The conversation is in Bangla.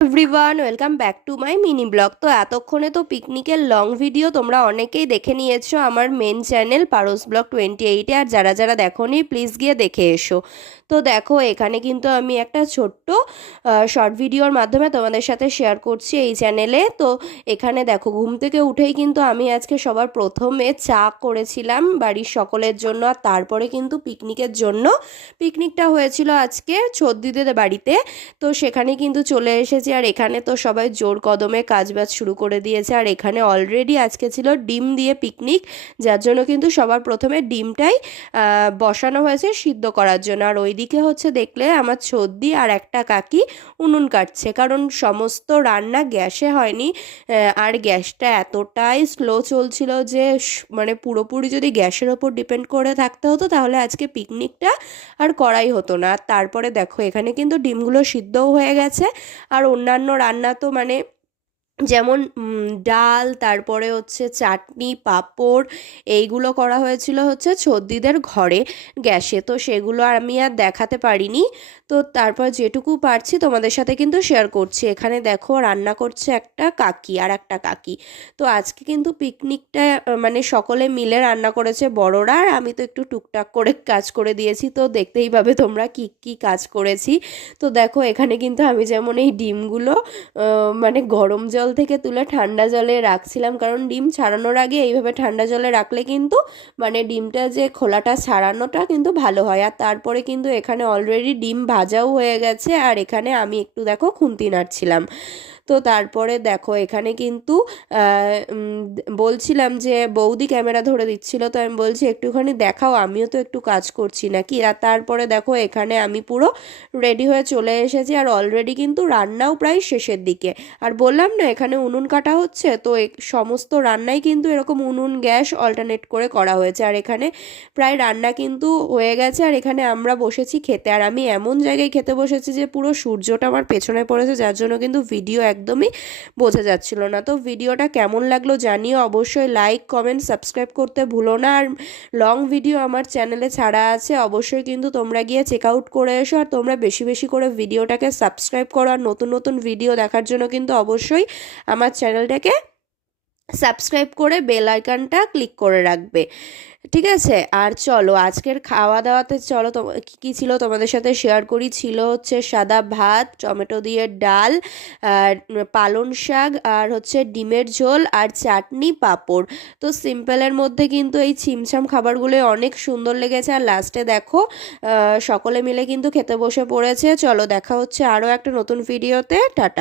Everyone welcome back to my mini blog. তো এতক্ষণে তো পিকনিকের লং ভিডিও তোমরা অনেকেই দেখে নিয়েছো আমার মেন চ্যানেল পারস ব্লগ 28-এ। আর যারা যারা দেখোনি প্লিজ গিয়ে দেখে এসো। তো দেখো এখানে কিন্তু আমি একটা ছোট্ট শর্ট ভিডিওর মাধ্যমে তোমাদের সাথে শেয়ার করছি এই চ্যানেলে। তো এখানে দেখো ঘুম থেকে উঠেই কিন্তু আমি আজকে সবার প্রথমে চা করেছিলাম বাড়ির সকলের জন্য, আর তারপরে কিন্তু পিকনিকের জন্য পিকনিকটা হয়েছিল আজকে ছদ্দিদের বাড়িতে। তো সেখানে কিন্তু চলে এসেছি, আর এখানে তো সবাই জোর কদমে কাজবাজ শুরু করে দিয়েছে। আর এখানে অলরেডি আজকে ছিল ডিম দিয়ে পিকনিক, যার জন্য কিন্তু সবার প্রথমে ডিমটাই বসানো হয়েছে সিদ্ধ করার জন্য। আর ওইদিকে হচ্ছে দেখলে আমার ছদ্দি আর একটা কাকি উনুন কাটছে, কারণ সমস্ত রান্না গ্যাসে হয়নি। আর গ্যাসটা এতটাই স্লো চলছিল যে মানে পুরোপুরি যদি গ্যাসের ওপর ডিপেন্ড করে থাকতে হতো তাহলে আজকে পিকনিকটা আর করাই হতো না। আর তারপরে দেখো এখানে কিন্তু ডিমগুলো সিদ্ধও হয়ে গেছে। আর অন্যান্য রান্না তো মানে যেমন ডাল, তারপরে হচ্ছে চাটনি, পাঁপড়, এইগুলো করা হয়েছিল হচ্ছে ছদ্দিদের ঘরে গ্যাসে। তো সেগুলো আমি আর দেখাতে পারিনি। তো তারপর যেটুকু পারছি তোমাদের সাথে কিন্তু শেয়ার করছি। এখানে দেখো রান্না করছে একটা কাকি আর একটা কাকি। তো আজকে কিন্তু পিকনিকটা মানে সকলে মিলে রান্না করেছে বড়রা, আর আমি তো একটু টুকটাক করে কাজ করে দিয়েছি। তো দেখতেই পাবে তোমরা কি কি কাজ করেছি। তো দেখো এখানে কিন্তু আমি যেমন এই ডিমগুলো মানে গরম জল থেকে তুলে ঠান্ডা জলে রাখছিলাম, কারণ ডিম ছাড়ানোর আগে এইভাবে ঠান্ডা জলে রাখলে কিন্তু মানে ডিমটা যে খোলাটা ছাড়ানোটা কিন্তু ভালো হয়। আর তারপরে কিন্তু এখানে অলরেডি ডিম ভাজাও হয়ে গেছে, আর এখানে আমি একটু দেখো খুন্তি নাড়ছিলাম। তো তারপরে দেখো এখানে কিন্তু বলছিলাম যে বৌদি ক্যামেরা ধরে দিচ্ছিল, তো আমি বলছি একটুখানি দেখাও, আমিও তো একটু কাজ করছি নাকি। আর তারপরে দেখো এখানে আমি পুরো রেডি হয়ে চলে এসেছি, আর অলরেডি কিন্তু রান্নাও প্রায় শেষের দিকে। আর বললাম না এখানে উনুন কাটা হচ্ছে, তো সমস্ত রান্নাই কিন্তু এরকম উনুন গ্যাস অল্টারনেট করে করা হয়েছে। আর এখানে প্রায় রান্না কিন্তু হয়ে গেছে, আর এখানে আমরা বসেছি খেতে। আর আমি এমন জায়গায় খেতে বসেছি যে পুরো সূর্যটা আমার পেছনে পড়েছে, যার জন্য কিন্তু ভিডিও একদমই বোঝা যাচ্ছিল না। তো ভিডিওটা কেমন লাগলো জানিও অবশ্যই, লাইক কমেন্ট সাবস্ক্রাইব করতে ভুলো না। আর লং ভিডিও আমার চ্যানেলে ছাড়া আছে, অবশ্যই কিন্তু তোমরা গিয়ে চেক আউট করে এসো। আর তোমরা বেশি বেশি করে ভিডিওটাকে সাবস্ক্রাইব করো, আর নতুন নতুন ভিডিও দেখার জন্য কিন্তু অবশ্যই আমার চ্যানেলটাকে সাবস্ক্রাইব করে বেল আইকনটা ক্লিক করে রাখবে, ঠিক আছে? আর চলো আজকের খাওয়া দাওয়াতে চলো কী কী ছিল তোমাদের সাথে শেয়ার করি। ছিল হচ্ছে সাদা ভাত, টমেটো দিয়ে ডাল, আর পালং শাক, আর হচ্ছে ডিমের ঝোল, আর চাটনি, পাঁপড়। তো সিম্পলের মধ্যে কিন্তু এই ছিমছাম খাবারগুলো অনেক সুন্দর লেগেছে। আর লাস্টে দেখো সকলে মিলে কিন্তু খেতে বসে পড়েছে। চলো দেখা হচ্ছে আরও একটা নতুন ভিডিওতে। টাটা।